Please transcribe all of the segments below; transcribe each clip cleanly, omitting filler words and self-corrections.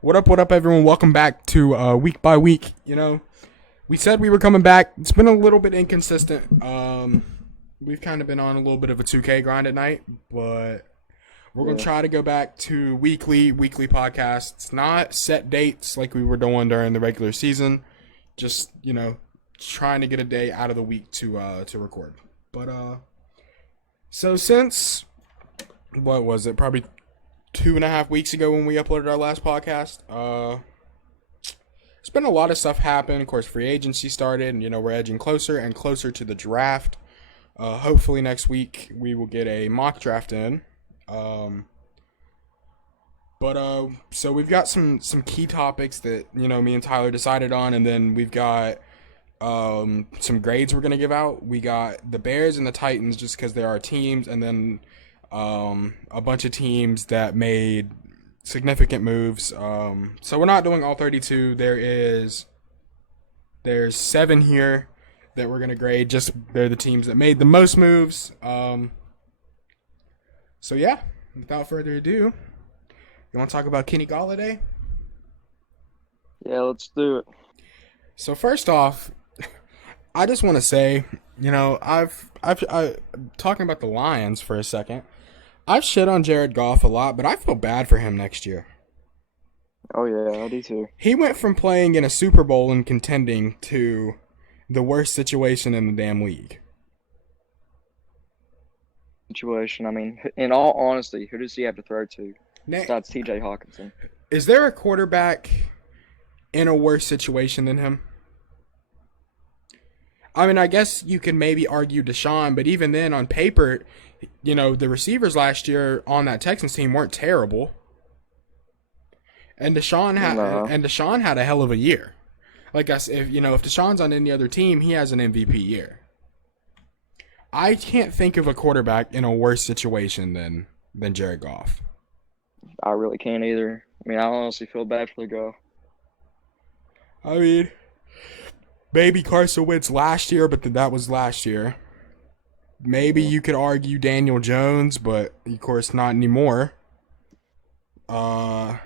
What up, everyone? Welcome back to Week by Week. We said we were coming back. It's been a little bit inconsistent. We've kind of been on a little bit of a 2K grind at night, but we're going to try to go back to weekly podcasts. Not set dates like we were doing during the regular season. Just, trying to get a day out of the week to record. But, so since, what was it, probably 2.5 weeks ago when we uploaded our last podcast, there's been a lot of stuff happen. Of course, free agency started, and, we're edging closer and closer to the draft. Hopefully next week we will get a mock draft in. So we've got some key topics that, me and Tyler decided on, and then we've got some grades we're going to give out. We got the Bears and the Titans just because they're our teams, and then a bunch of teams that made significant moves. So we're not doing all 32. There's 7 here that we're going to grade. Just they're the teams that made the most moves. So yeah, without further ado, you want to talk about Kenny Golladay? Yeah, let's do it. So first off, I just want to say, I've talking about the Lions for a second. I've shit on Jared Goff a lot, but I feel bad for him next year. Oh yeah, I do too. He went from playing in a Super Bowl and contending to the worst situation in the damn league. Situation. I mean, in all honesty, who does he have to throw to? Besides T.J. Hawkinson. Is there a quarterback in a worse situation than him? I mean, I guess you can maybe argue Deshaun, but even then, on paper, the receivers last year on that Texans team weren't terrible. And Deshaun had a hell of a year. Like I said, if Deshaun's on any other team, he has an MVP year. I can't think of a quarterback in a worse situation than Jared Goff. I really can't either. I mean, I honestly feel bad for the guy. I mean, maybe Carson Wentz last year, but that was last year. Maybe you could argue Daniel Jones, but of course not anymore. Darnold,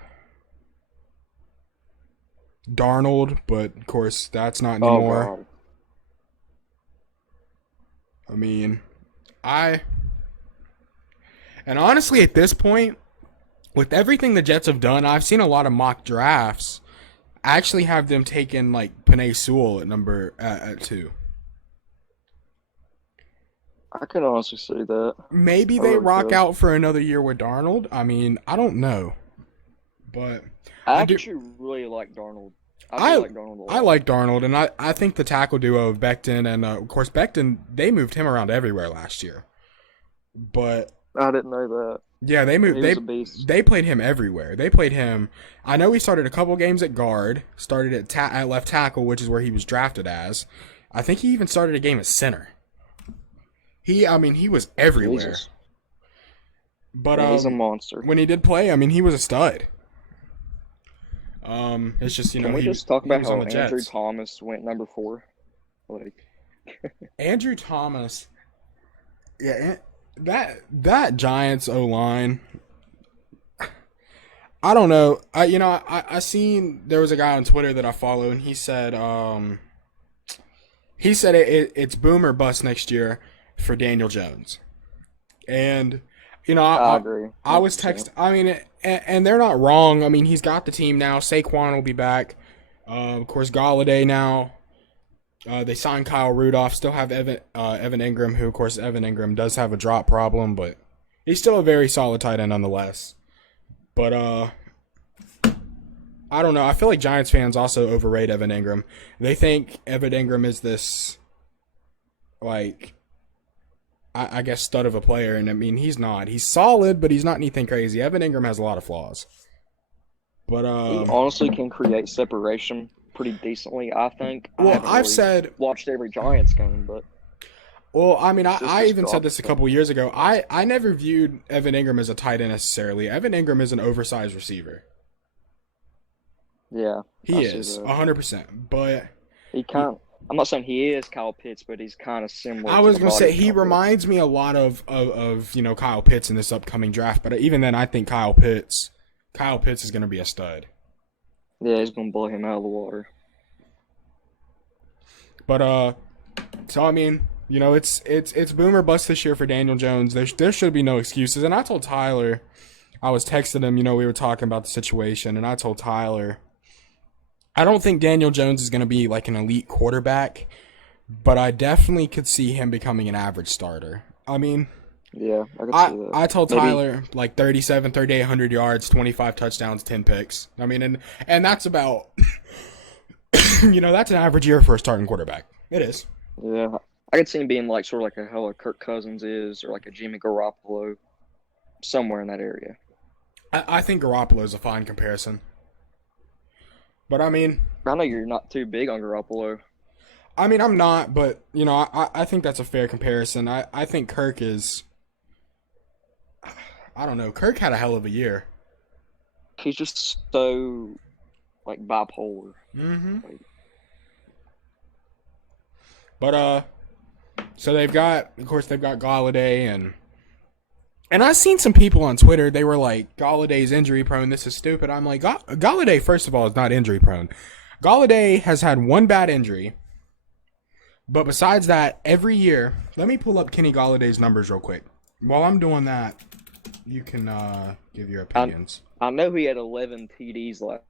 but of course that's not anymore. Oh, God. I mean, and honestly at this point, with everything the Jets have done, I've seen a lot of mock drafts actually have them taking like Penei Sewell at 2. I can honestly see that. Maybe they rock out for another year with Darnold. I mean, I don't know. But I actually really like Darnold. I like Darnold a lot. I like Darnold, and I think the tackle duo of Becton and, of course, Becton, they moved him around everywhere last year. But I didn't know that. Yeah, they played him everywhere. They played him. I know he started a couple games at guard, started at left tackle, which is where he was drafted as. I think he even started a game at center. He was everywhere. Jesus. But yeah, he's a monster. When he did play, he was a stud. It's just Can we just talk about how Andrew Thomas went number 4? Like Andrew Thomas, yeah, that Giants O-line. I don't know. I seen there was a guy on Twitter that I follow, and he said it's boom or bust next year for Daniel Jones, and I agree. I was text. I mean, and they're not wrong. I mean, he's got the team now. Saquon will be back. Of course, Golladay now. They signed Kyle Rudolph. Still have Evan Ingram, who, of course, Evan Ingram does have a drop problem, but he's still a very solid tight end nonetheless. But I don't know. I feel like Giants fans also overrate Evan Ingram. They think Evan Ingram is this, like, I guess, stud of a player, and I mean, he's not. He's solid, but he's not anything crazy. Evan Ingram has a lot of flaws. But he honestly can create separation pretty decently, I think. Well, I've said watched every Giants game, but well, I mean, I even said this a couple years ago. I never viewed Evan Ingram as a tight end necessarily. Evan Ingram is an oversized receiver. Yeah, he is 100%. But I'm not saying he is Kyle Pitts, but he's kind of similar. I was going to say he reminds me a lot of Kyle Pitts in this upcoming draft. But even then, I think Kyle Pitts is going to be a stud. Yeah, he's gonna blow him out of the water. But so I mean, you know, it's boom or bust this year for Daniel Jones. There should be no excuses. And I told Tyler, I was texting him. You know, we were talking about the situation, and I told Tyler, I don't think Daniel Jones is going to be like an elite quarterback, but I definitely could see him becoming an average starter. I mean, yeah, I can see that. I told Tyler like 37, 3,800 yards, 25 touchdowns, 10 picks. I mean, and that's about, you know, that's an average year for a starting quarterback. It is. Yeah, I could see him being like sort of like how a Kirk Cousins is, or like a Jimmy Garoppolo, somewhere in that area. I think Garoppolo is a fine comparison. But I mean, I know you're not too big on Garoppolo. I mean, I'm not, but you know, I think that's a fair comparison. I think Kirk is. I don't know. Kirk had a hell of a year. He's just so like bipolar. Mm-hmm. But so they've got Galladay and I've seen some people on Twitter. They were like, Galladay's injury prone. This is stupid. I'm like, Galladay, first of all, is not injury prone. Galladay has had one bad injury. But besides that, every year, let me pull up Kenny Galladay's numbers real quick. While I'm doing that, you can give your opinions. I know he had 11 TDs left.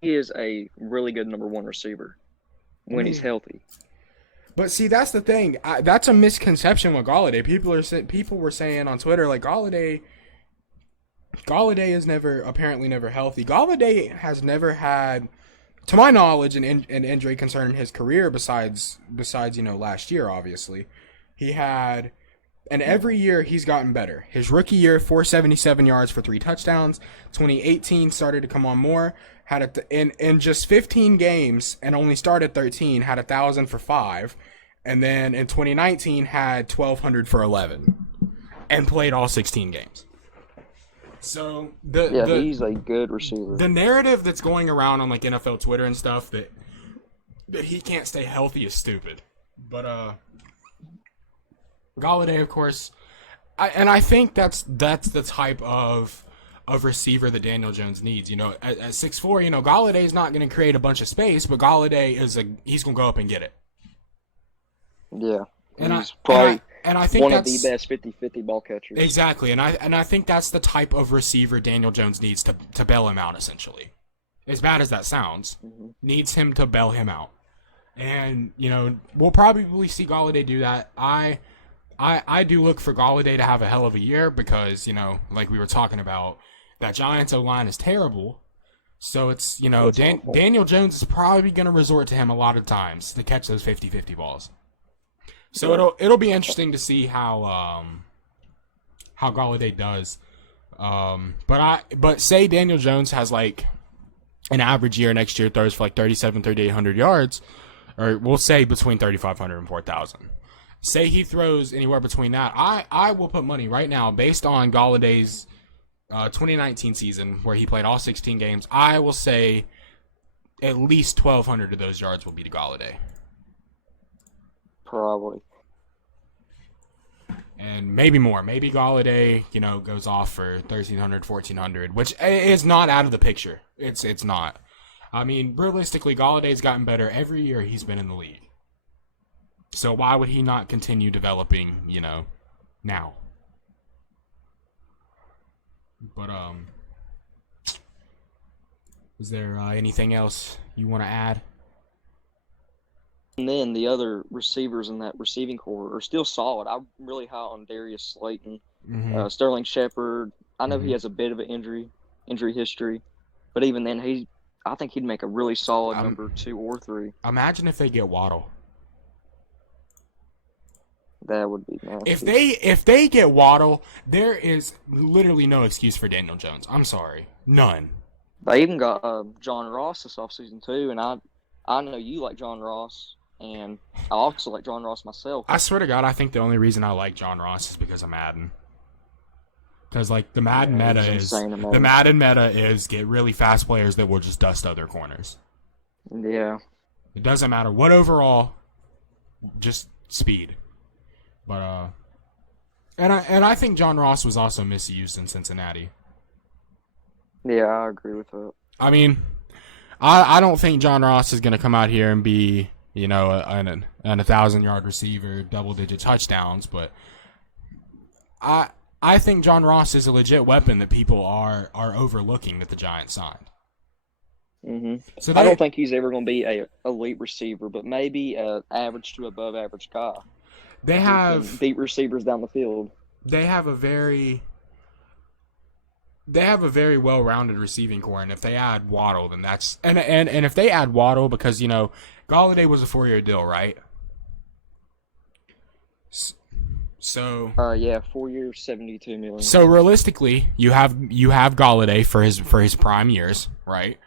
He is a really good number one receiver when he's healthy. But see, that's the thing. That's a misconception with Galladay. People were saying on Twitter like Galladay is apparently never healthy. Galladay has never had, to my knowledge, an injury concerning his career besides you know last year. Obviously, he had, and every year he's gotten better. His rookie year, 477 yards for 3 touchdowns. 2018 started to come on more. Had in just 15 games and only started 13. Had 1,000 for 5, and then in 2019 had 1,200 for 11, and played all 16 games. So he's a good receiver. The narrative that's going around on like NFL Twitter and stuff that he can't stay healthy is stupid. But Galladay, of course, I think that's the type of receiver that Daniel Jones needs. You know, at 6'4", you know, Galladay's not going to create a bunch of space, but Galladay he's going to go up and get it. Yeah. And he's probably I think one that's of the best 50-50 ball catchers. Exactly. And I think that's the type of receiver Daniel Jones needs to bail him out, essentially. As bad as that sounds, needs him to bail him out. And, you know, we'll probably see Galladay do that. I do look for Galladay to have a hell of a year because, you know, like we were talking about, that Giants O-line is terrible. So it's, you know, Daniel Jones is probably going to resort to him a lot of times to catch those 50-50 balls. So it'll be interesting to see how Galladay does. But say Daniel Jones has like an average year next year, throws for like 3,800 yards, or we'll say between 3,500 and 4,000. Say he throws anywhere between that. I will put money right now based on Galladay's 2019 season where he played all 16 games. I will say at least 1,200 of those yards will be to Galladay. Probably. And maybe more. Maybe Galladay, you know, goes off for 1,300, 1,400, which is not out of the picture. It's not. I mean, realistically, Galladay's gotten better every year he's been in the league. So why would he not continue developing, you know, now? But, is there anything else you want to add? And then the other receivers in that receiving core are still solid. I'm really high on Darius Slayton, Sterling Shepard. I know he has a bit of an injury history, but even then, I think he'd make a really solid number 2 or 3. Imagine if they get Waddle. That would be nasty. If they get Waddle, there is literally no excuse for Daniel Jones. I'm sorry, none. They even got John Ross this offseason too, and I know you like John Ross, and I also like John Ross myself. I swear to God, I think the only reason I like John Ross is because of Madden. Because like the Madden meta is get really fast players that will just dust other corners. Yeah. It doesn't matter what overall, just speed. But and I think John Ross was also misused in Cincinnati. Yeah, I agree with that. I mean, I don't think John Ross is going to come out here and be, you know, an 1,000-yard receiver, double-digit touchdowns, but I think John Ross is a legit weapon that people are overlooking that the Giants signed. So I don't think he's ever going to be a elite receiver, but maybe an average to above average guy. They have beat receivers down the field. They have a very well-rounded receiving core, and if they add Waddle, then that's and if they add Waddle, because you know Galladay was a 4-year deal, right? So yeah, 4 years, $72 million. So realistically, you have Galladay for his prime years, right?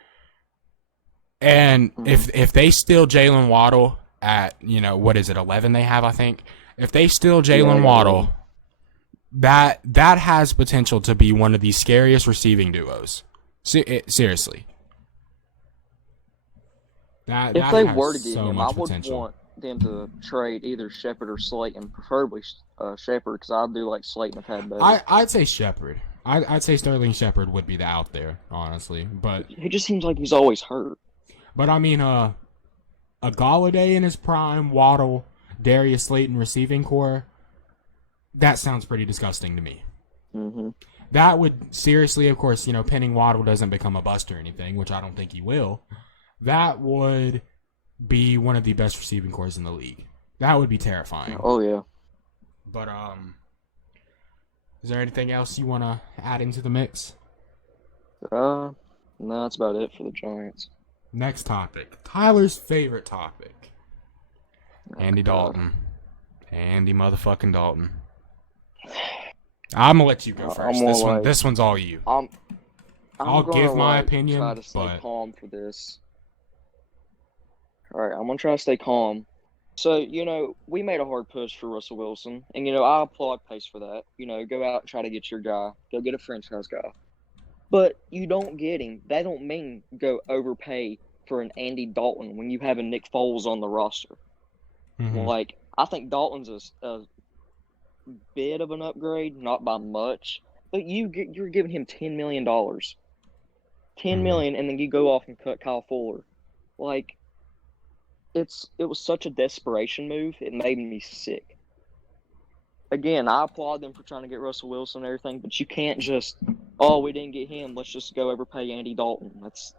And if they steal Jalen Waddle at, you know, what is it, 11 they have, I think. If they steal Jalen Waddle, that has potential to be one of the scariest receiving duos. Seriously. If they were to get him, I would want them to trade either Shepard or Slayton, preferably Shepard, because I do like Slayton a tad better. I'd say Shepard. I'd say Sterling Shepard would be the out there, honestly. But he just seems like he's always hurt. But I mean, a Galladay in his prime, Waddle, Darius Slayton receiving core, that sounds pretty disgusting to me. That would seriously, of course, you know, pinning Waddle doesn't become a bust or anything, which I don't think he will. That would be one of the best receiving cores in the league. That would be terrifying. Oh yeah. But is there anything else you want to add into the mix? No, that's about it for the Giants. Next topic. Tyler's favorite topic. Andy Dalton. Andy motherfucking Dalton. I'm gonna let you go first. This one's all you. I'll give my opinion, try to stay but calm for this. All right, I'm gonna try to stay calm. So, you know, we made a hard push for Russell Wilson, and you know, I applaud Pace for that. You know, go out and try to get your guy. Go get a franchise guy. But you don't get him. That don't mean go overpay for an Andy Dalton when you have a Nick Foles on the roster. Like, I think Dalton's a bit of an upgrade, not by much, but you're giving him $10 million. $10 million, and then you go off and cut Kyle Fuller. Like, it was such a desperation move, it made me sick. Again, I applaud them for trying to get Russell Wilson and everything, but you can't just, we didn't get him, let's just go overpay Andy Dalton. That's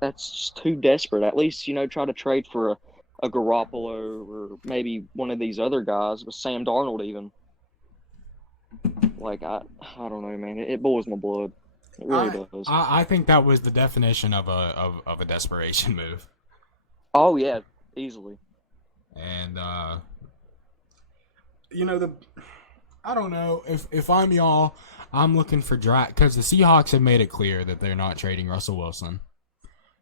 just too desperate. At least, you know, try to trade for a Garoppolo or maybe one of these other guys, with Sam Darnold even. Like, I don't know, man. It boils my blood. It really does. I think that was the definition of a desperation move. Oh, yeah, easily. And, you know, I don't know. If I'm y'all, I'm looking for draft, because the Seahawks have made it clear that they're not trading Russell Wilson.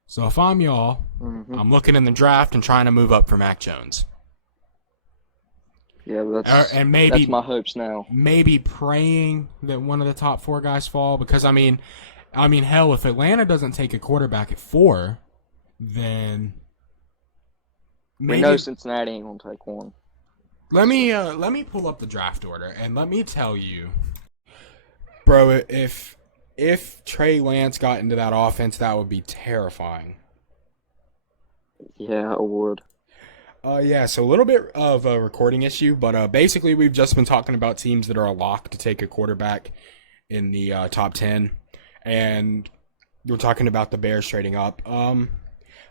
So if I'm y'all, I'm looking in the draft and trying to move up for Mac Jones. Yeah, that's my hopes now. Maybe praying that one of the top 4 guys fall, because I mean, hell, if Atlanta doesn't take a quarterback at 4, then we know Cincinnati ain't gonna take one. Let me pull up the draft order, and let me tell you, bro, if Trey Lance got into that offense, that would be terrifying. Yeah, it would. Yeah, so a little bit of a recording issue, but basically we've just been talking about teams that are a lock to take a quarterback in the top 10, and we're talking about the Bears trading up.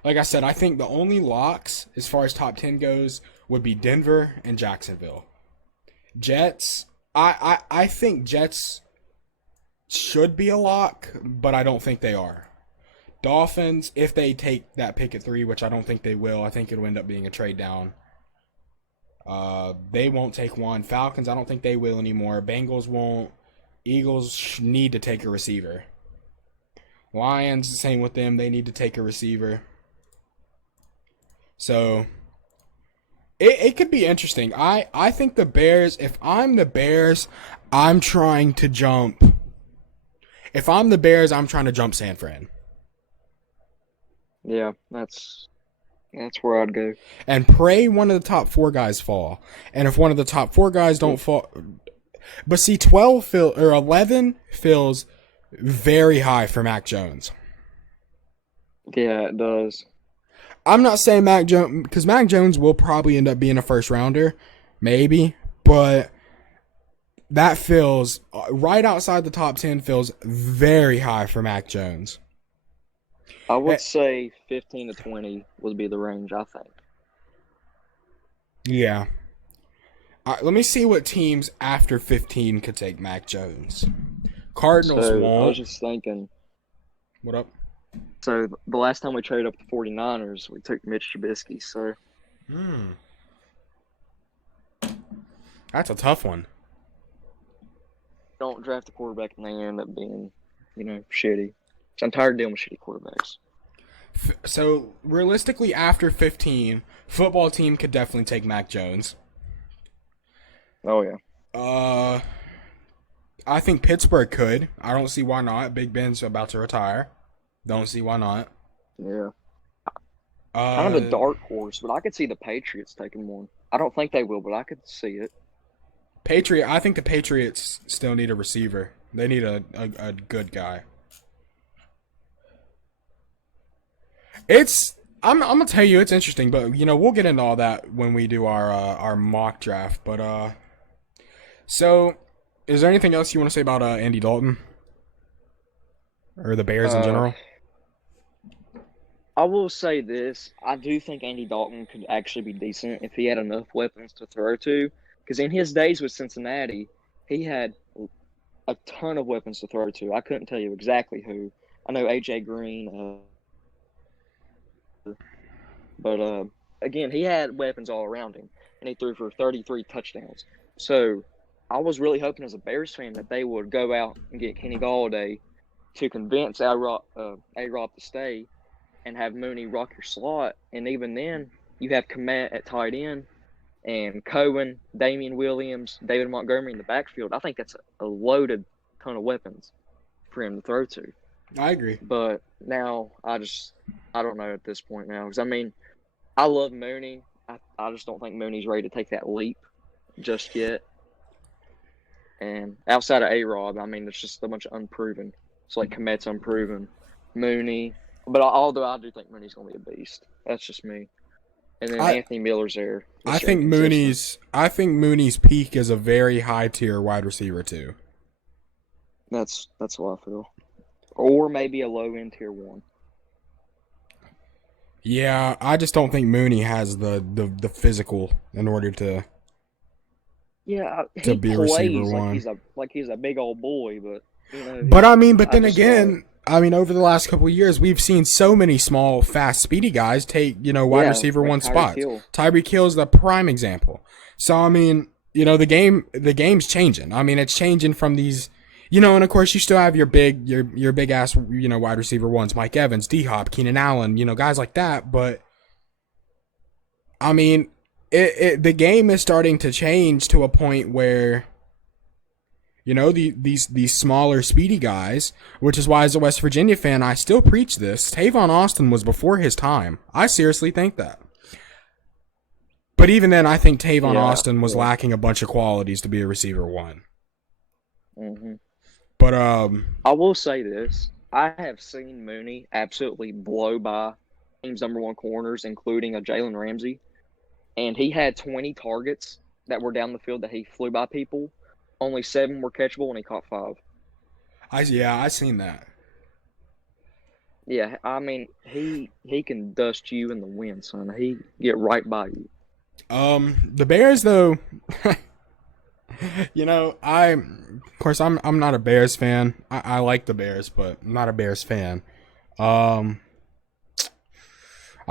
Like I said, I think the only locks as far as top 10 goes would be Denver and Jacksonville. Jets, I think Jets should be a lock, but I don't think they are. Dolphins, if they take that pick at 3, which I don't think they will, I think it'll end up being a trade down. They won't take one. Falcons, I don't think they will anymore. Bengals won't. Eagles need to take a receiver. Lions, the same with them. They need to take a receiver. So it could be interesting. I think the Bears, if I'm the Bears, I'm trying to jump. If I'm the Bears, I'm trying to jump San Fran. Yeah, that's where I'd go. And pray one of the top 4 guys fall. And if one of the top 4 guys don't fall, but see, 11 feels very high for Mac Jones. Yeah, it does. I'm not saying Mac Jones, because Mac Jones will probably end up being a first rounder, maybe, but that feels right outside the top 10 feels very high for Mac Jones. I would say 15 to 20 would be the range, I think. Yeah. Let me see what teams after 15 could take Mac Jones. Cardinals So won't. I was just thinking. What up? So the last time we traded up the 49ers, we took Mitch Trubisky. So That's a tough one. don't draft a quarterback and they end up being, shitty. So I'm tired of dealing with shitty quarterbacks. So realistically, after 15, football team could definitely take Mac Jones. Oh yeah. I think Pittsburgh could. I don't see why not. Big Ben's about to retire. Don't see why not. Yeah. Kind of a dark horse, but I could see the Patriots taking one. I don't think they will, but I could see it. I think the Patriots still need a receiver. They need a good guy. I'm gonna tell you it's interesting, but we'll get into all that when we do our mock draft. But so is there anything else you want to say about Andy Dalton or the Bears in general? I will say this. I do think Andy Dalton could actually be decent if he had enough weapons to throw to. Because in his days with Cincinnati, he had a ton of weapons to throw to. I couldn't tell you exactly who. I know A.J. Green. But again, he had weapons all around him. And he threw for 33 touchdowns. So I was really hoping as a Bears fan that they would go out and get Kenny Galladay to convince A-Rob to stay and have Mooney rock your slot. And even then, you have Komet at tight end and Cohen, Damian Williams, David Montgomery in the backfield. I think that's a loaded ton of weapons for him to throw to. I agree. But now I don't know at this point now. Because, I love Mooney. I just don't think Mooney's ready to take that leap just yet. And outside of A-Rob, it's just a bunch of unproven. It's like Komet's unproven. Mooney. But although I do think Mooney's going to be a beast. That's just me. And then Anthony Miller's there. I think Mooney's peak is a very high tier wide receiver too. That's what I feel. Or maybe a low end tier 1. Yeah, I just don't think Mooney has the physical in order to he be a plays receiver 1. like he's a big old boy, but over the last couple of years, we've seen so many small, fast, speedy guys take, wide receiver like 1 spots. Tyreek Tyreek Hill's the prime example. So, the game's changing. It's changing from these, and of course you still have your big ass, wide receiver 1s, Mike Evans, D-Hop, Keenan Allen, guys like that. But, the game is starting to change to a point where, these smaller, speedy guys, which is why as a West Virginia fan, I still preach this. Tavon Austin was before his time. I seriously think that. But even then, I think Tavon Austin was lacking a bunch of qualities to be a receiver 1. Mm-hmm. But I will say this. I have seen Mooney absolutely blow by team's number 1 corners, including a Jalen Ramsey. And he had 20 targets that were down the field that he flew by people. Only 7 were catchable, and he caught 5. I seen that. Yeah, he can dust you in the wind, son. He get right by you. The Bears though, I'm not a Bears fan. I like the Bears, but I'm not a Bears fan. I'll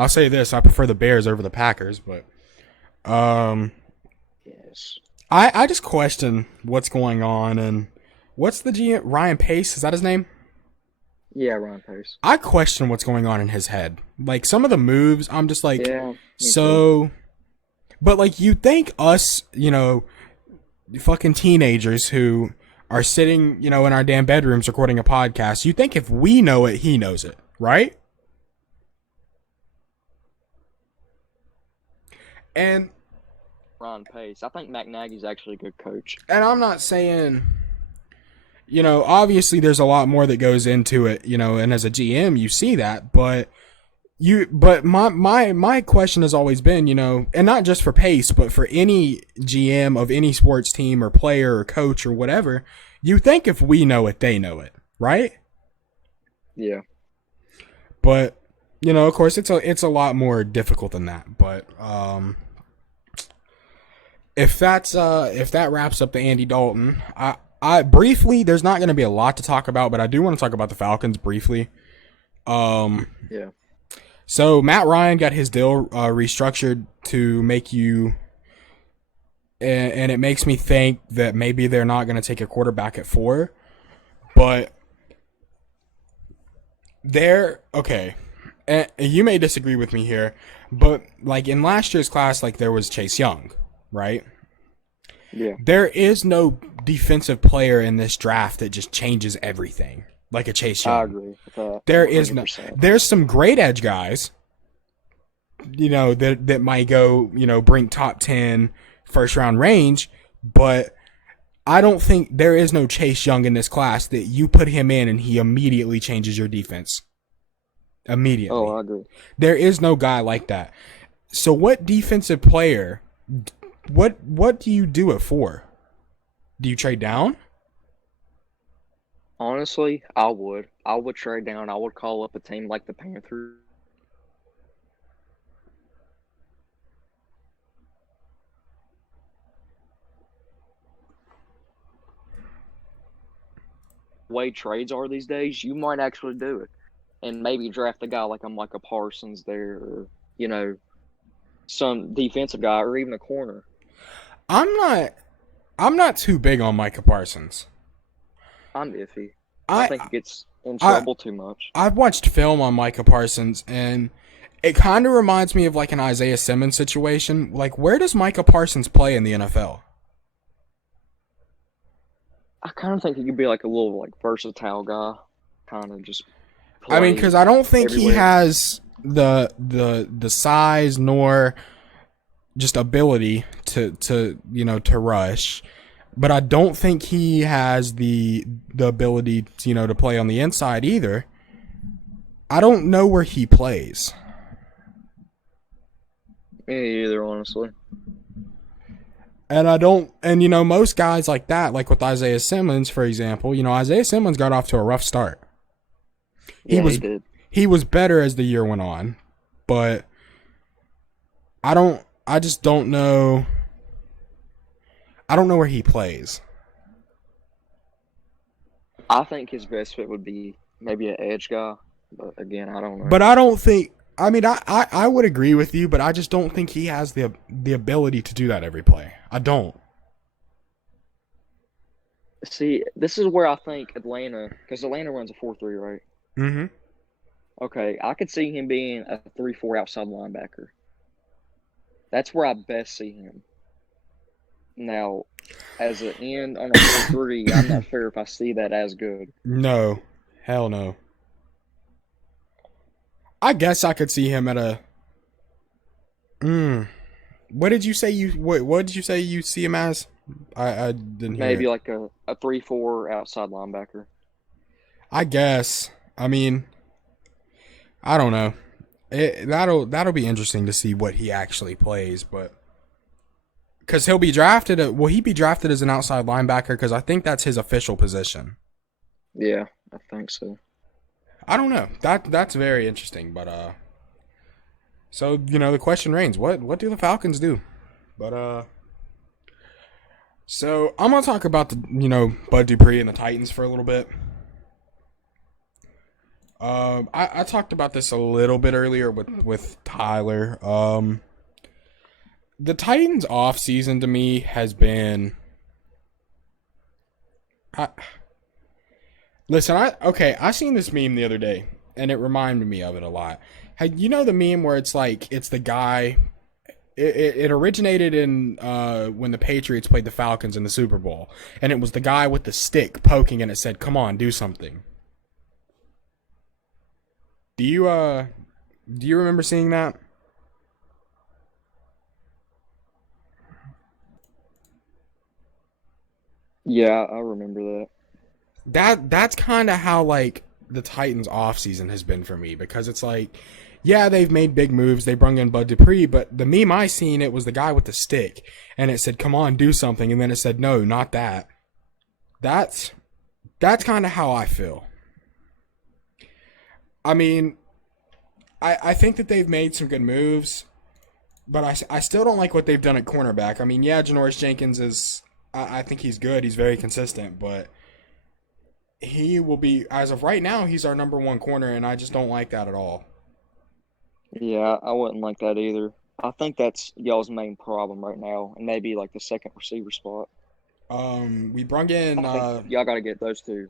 say this: I prefer the Bears over the Packers, but yes. I just question what's going on, and what's the GM? Ryan Pace, is that his name? Yeah, Ryan Pace. I question what's going on in his head. Like, some of the moves, I'm just like, too. But like, you think us, fucking teenagers who are sitting, in our damn bedrooms recording a podcast, you think if we know it, he knows it, right? And Ryan Pace. I think Matt Nagy's actually a good coach. And I'm not saying, obviously there's a lot more that goes into it, and as a GM you see that, but my question has always been, and not just for Pace, but for any GM of any sports team or player or coach or whatever, you think if we know it, they know it, right? Yeah. But of course, it's a lot more difficult than that. But if that wraps up the Andy Dalton, I briefly, there's not going to be a lot to talk about, but I do want to talk about the Falcons briefly. Yeah. So Matt Ryan got his deal restructured to make you, and it makes me think that maybe they're not going to take a quarterback at 4, but okay. And you may disagree with me here, but like in last year's class, like there was Chase Young, right? Yeah. There is no defensive player in this draft that just changes everything like a Chase Young. I agree with that. There 100%. is no. There's some great edge guys, that might go, bring top 10 first round range, but I don't think there is no Chase Young in this class that you put him in and he immediately changes your defense. Immediately. Oh, I agree. There is no guy like that. So what defensive player, what do you do it for? Do you trade down? Honestly, I would. I would trade down. I would call up a team like the Panthers. The way trades are these days, you might actually do it. And maybe draft a guy like a Parsons there, or, some defensive guy, or even a corner. I'm not too big on Micah Parsons. I'm iffy. I think he gets in trouble too much. I've watched film on Micah Parsons, and it kind of reminds me of like an Isaiah Simmons situation. Like, where does Micah Parsons play in the NFL? I kind of think he could be like a little like versatile guy, kind of just. I mean, because I don't think everywhere. he has the size nor just ability to rush, but I don't think he has the ability to play on the inside either. I don't know where he plays. Me either, honestly. And I don't, and most guys like that, like with Isaiah Simmons, for example, Isaiah Simmons got off to a rough start. He did. He was better as the year went on, but I just don't know. I don't know where he plays. I think his best fit would be maybe an edge guy, but again, I don't know. But I don't think. I mean, I would agree with you, but I just don't think he has the ability to do that every play. I don't. See, this is where I think Atlanta, because Atlanta runs a 4-3, right? Mm-hmm. Okay, I could see him being a 3-4 outside linebacker. That's where I best see him. Now, as an end on a 4-3, I'm not sure if I see that as good. No. Hell no. I guess I could see him at a. What did you say what did you say you see him as? I didn't hear. Maybe it. like a 3-4 outside linebacker. I guess. I mean, I don't know. That'll be interesting to see what he actually plays, but because he'll be drafted. Will he be drafted as an outside linebacker? Because I think that's his official position. Yeah, I think so. I don't know. That's very interesting, but so the question reigns: what do the Falcons do? But so I'm gonna talk about the Bud Dupree and the Titans for a little bit. I talked about this a little bit earlier with Tyler. The Titans off season to me has been. Listen, I seen this meme the other day, and it reminded me of it a lot. The meme where it's like it's the guy. It originated in when the Patriots played the Falcons in the Super Bowl, and it was the guy with the stick poking, and it said, "Come on, do something." Do you remember seeing that? Yeah, I remember that. that's kind of how like the Titans offseason has been for me, because it's like, yeah, they've made big moves. They brung in Bud Dupree, but the meme I seen, it was the guy with the stick, and it said, "Come on, do something," and then it said, "No, not that." That's kind of how I feel. I mean, I think that they've made some good moves, but I still don't like what they've done at cornerback. I mean, yeah, Janoris Jenkins is, I think he's good. He's very consistent, but he will be, as of right now, he's our number one corner, and I just don't like that at all. Yeah, I wouldn't like that either. I think that's y'all's main problem right now, and maybe like the second receiver spot. We brung in I think y'all got to get those two.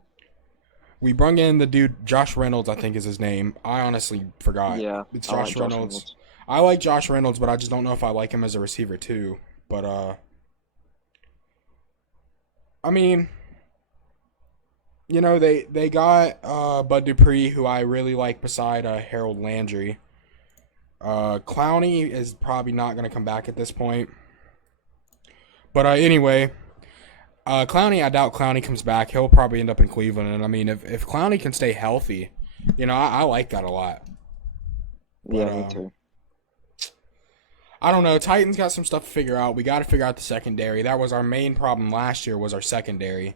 the dude Josh Reynolds, I think is his name. I honestly forgot. Yeah, It's I Josh like Josh Reynolds. Reynolds. I like Josh Reynolds, but I just don't know if I like him as a receiver too. But I mean, they got Bud Dupree, who I really like beside Harold Landry. Clowney is probably not going to come back at this point. But anyway, Clowney, I doubt Clowney comes back. He'll probably end up in Cleveland. And I mean, if Clowney can stay healthy, I like that a lot. But, Yeah, me too. I don't know. Titans got some stuff to figure out. We got to figure out the secondary. That was our main problem last year, was our secondary.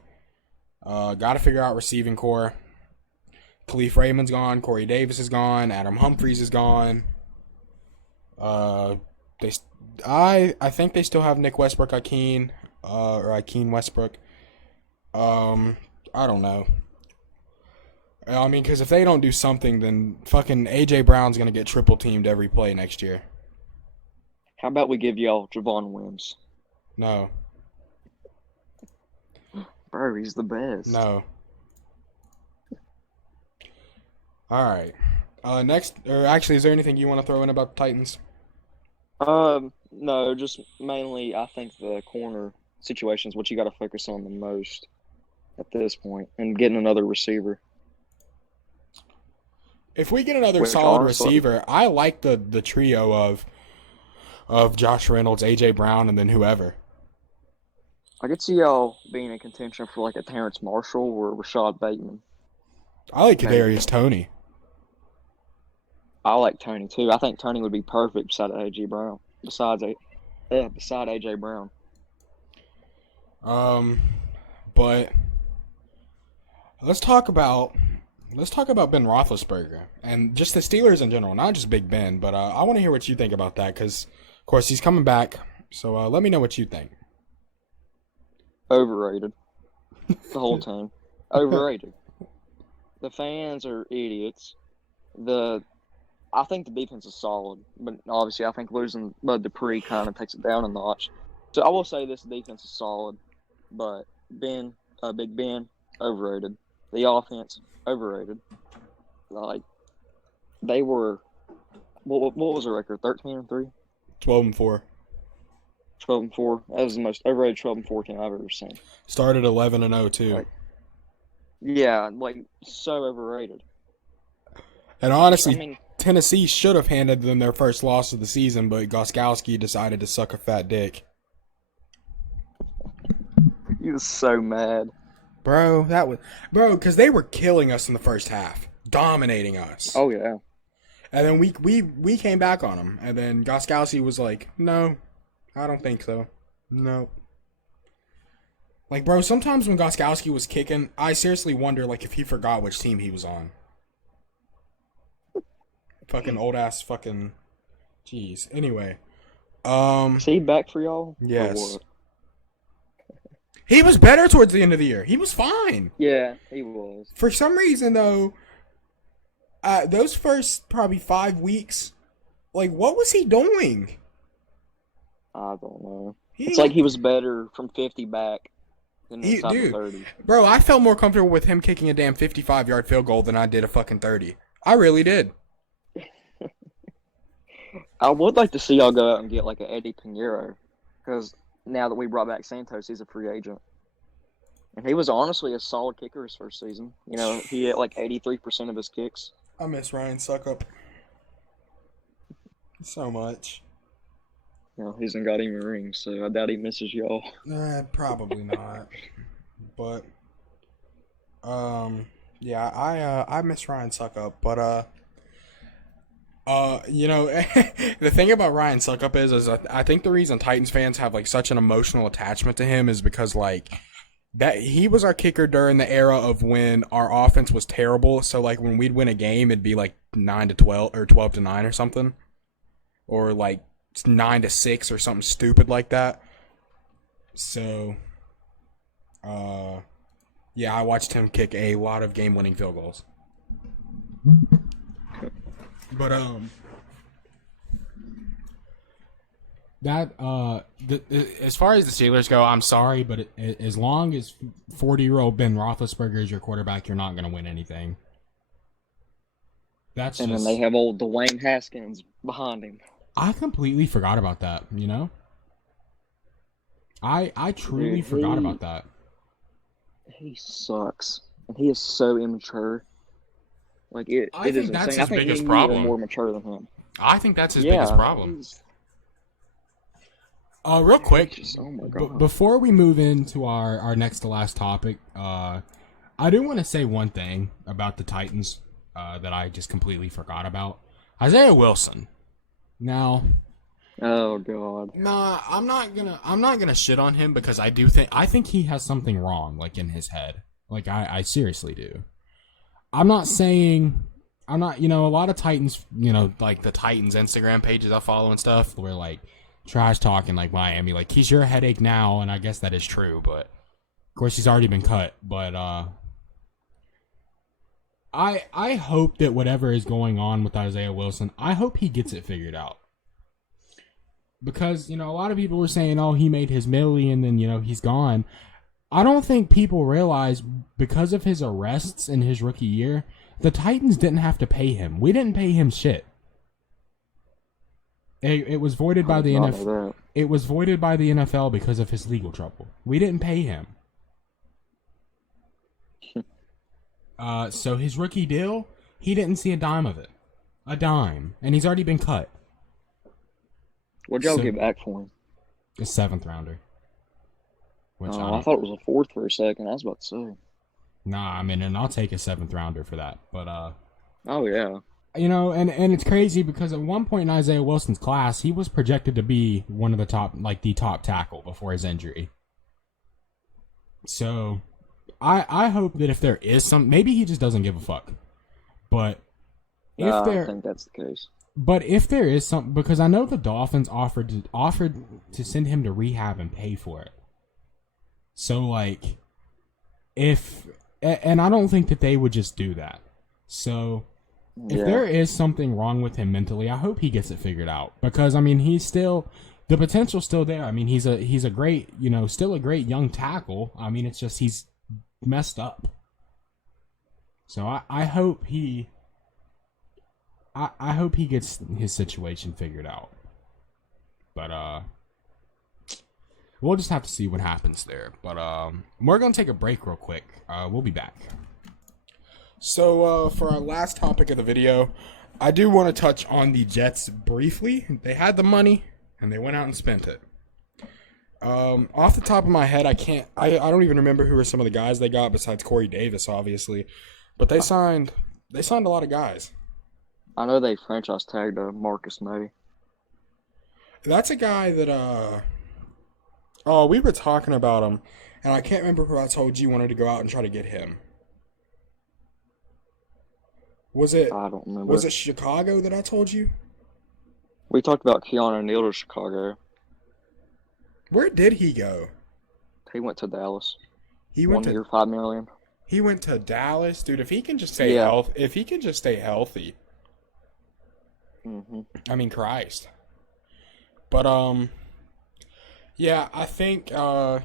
Got to figure out receiving core. Khalif Raymond's gone. Corey Davis is gone. Adam Humphries is gone. They, I think they still have Nick Westbrook, Akeem, or Akeem Westbrook. I don't know. I mean, because if they don't do something, then fucking AJ Brown's gonna get triple teamed every play next year. How about we give y'all Javon Wims? No, Bro, he's the best. no. All right. Next, or actually, is there anything you want to throw in about the Titans? No, just mainly I think the corner situation is what you got to focus on the most at this point, and getting another receiver. If we get another Which solid honestly, receiver, I like the trio of Josh Reynolds, AJ Brown, and then whoever. I could see y'all being in contention for like a Terrence Marshall or Rashad Bateman. I like Maybe. Kadarius Toney. I like Tony too. I think Tony would be perfect beside AJ Brown. Beside AJ Brown. But let's talk about Ben Roethlisberger and just the Steelers in general, not just Big Ben. But I want to hear what you think about that, because of course he's coming back. So let me know what you think. Overrated. The whole team. Overrated. The fans are idiots. I think the defense is solid, but obviously I think losing Bud Dupree kind of takes it down a notch. So I will say this defense is solid, but Big Ben, overrated. The offense, overrated. Like, they were, what was the record, 13-3? 12-4. 12-4. That was the most overrated 12-4 team I've ever seen. Started 11-0 too. Like, yeah, like, so overrated. And honestly, I mean, Tennessee should have handed them their first loss of the season, but Goskowski decided to suck a fat dick. he was so mad. Bro, because they were killing us in the first half, dominating us. Oh, yeah. And then we came back on them, and then Goskowski was like, "No, I don't think so. No." Like, bro, sometimes when Goskowski was kicking, I seriously wonder like if he forgot which team he was on. Fucking old ass fucking. Jeez. Anyway, Is he back for y'all? yes. He was better towards the end of the year. He was fine. Yeah, he was. For some reason, though, those first probably 5 weeks, like, what was he doing? I don't know. It's like he was better from 50 back than inside the 30. Bro, I felt more comfortable with him kicking a damn 55-yard field goal than I did a fucking 30. I really did. I would like to see y'all go out and get like an Eddie Pinheiro, because now that we brought back Santos, he's a free agent. And he was honestly a solid kicker his first season. You know, he hit like 83% of his kicks. I miss Ryan Suckup so much. You know, he hasn't got any rings, so I doubt he misses y'all. Probably not. But Yeah, I miss Ryan Suckup, but the thing about Ryan Suckup is I think the reason Titans fans have like such an emotional attachment to him is because like that he was our kicker during the era of when our offense was terrible. So like when we'd win a game, it'd be like 9-12 or 12-9 or something, or like 9-6 or something stupid like that. So, yeah, I watched him kick a lot of game-winning field goals. But as far as the Steelers go, I'm sorry, but as long as 40-year-old Ben Roethlisberger is your quarterback, you're not going to win anything. That's and just, then they have old Dwayne Haskins behind him. I completely forgot about that. You know, I truly forgot about that. He sucks, and he is so immature. Like it is that's insane. his I think biggest me and you problem. are more mature than him. I think that's his biggest problem. Real quick, oh my God. Before we move into our next to last topic, I do want to say one thing about the Titans that I just completely forgot about. Isaiah Wilson. Now, oh God. nah, I'm not gonna shit on him because I think he has something wrong, like in his head. Like I seriously do. I'm not, a lot of Titans, like the Titans Instagram pages I follow and stuff, where like trash talking like Miami, like he's your headache now, and I guess that is true, but of course he's already been cut. But I hope that whatever is going on with Isaiah Wilson, I hope he gets it figured out. Because, a lot of people were saying, oh, he made his milli and then, he's gone. I don't think people realize because of his arrests in his rookie year, the Titans didn't have to pay him. We didn't pay him shit. It was voided by the NFL. It was voided by the NFL because of his legal trouble. We didn't pay him. So his rookie deal, he didn't see a dime of it. A dime. And he's already been cut. What'd y'all get back for him? A 7th rounder. Which I thought it was a 4th for a second. I was about to say. Nah, and I'll take a 7th rounder for that. But oh yeah. And it's crazy because at one point in Isaiah Wilson's class, he was projected to be one of the top tackle before his injury. So, I hope that if there is maybe he just doesn't give a fuck. But I think that's the case. But if there is something, because I know the Dolphins offered to send him to rehab and pay for it. So like, and I don't think that they would just do that. So if there is something wrong with him mentally, I hope he gets it figured out. Because he's still, the potential's still there. He's a great, still a great young tackle. It's just he's messed up. So I hope he. I hope he gets his situation figured out. But we'll just have to see what happens there. But we're going to take a break real quick. We'll be back. So for our last topic of the video, I do want to touch on the Jets briefly. They had the money, and they went out and spent it. Off the top of my head, I don't even remember who were some of the guys they got besides Corey Davis, obviously. But they signed a lot of guys. I know they franchise tagged Marcus May. That's a guy that, we were talking about him, and I can't remember who I told you wanted to go out and try to get him. I don't remember. Was it Chicago that I told you? We talked about Keanu Neal to Chicago. Where did he go? He went to Dallas. He went 1 year, $5 million. He went to Dallas, dude. If he can just stay healthy. Mm-hmm. Christ. But yeah, I think we're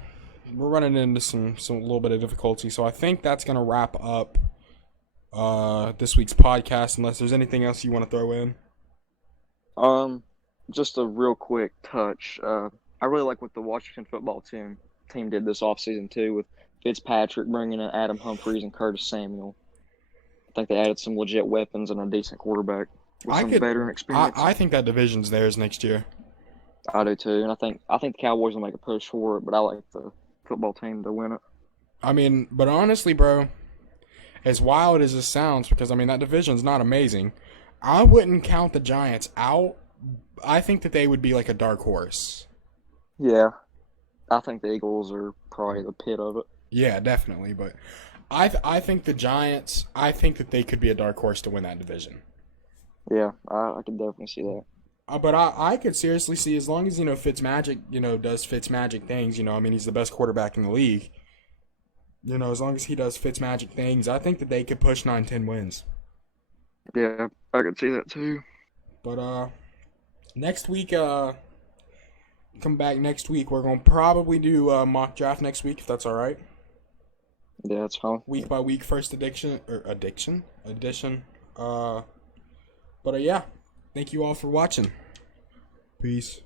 running into some little bit of difficulty, so I think that's gonna wrap up this week's podcast. Unless there's anything else you want to throw in. Just a real quick touch. I really like what the Washington football team did this offseason too, with Fitzpatrick bringing in Adam Humphries and Curtis Samuel. I think they added some legit weapons and a decent quarterback with some veteran experience. I think that division's theirs next year. I do too, and I think the Cowboys will make a push for it, but I like the football team to win it. But honestly, bro, as wild as this sounds, because I mean that division's not amazing, I wouldn't count the Giants out. I think that they would be like a dark horse. Yeah, I think the Eagles are probably the pit of it. Yeah, definitely. But I think the Giants. I think that they could be a dark horse to win that division. Yeah, I can definitely see that. But I could seriously see, as long as Fitzmagic does Fitzmagic things. I mean, he's the best quarterback in the league. As long as he does Fitzmagic things, I think that they could push 9-10 wins. Yeah, I can see that too. But next week, come back next week. We're gonna probably do a mock draft next week, if that's all right. Yeah, that's fine. Week by week, first edition. But yeah, thank you all for watching. Peace.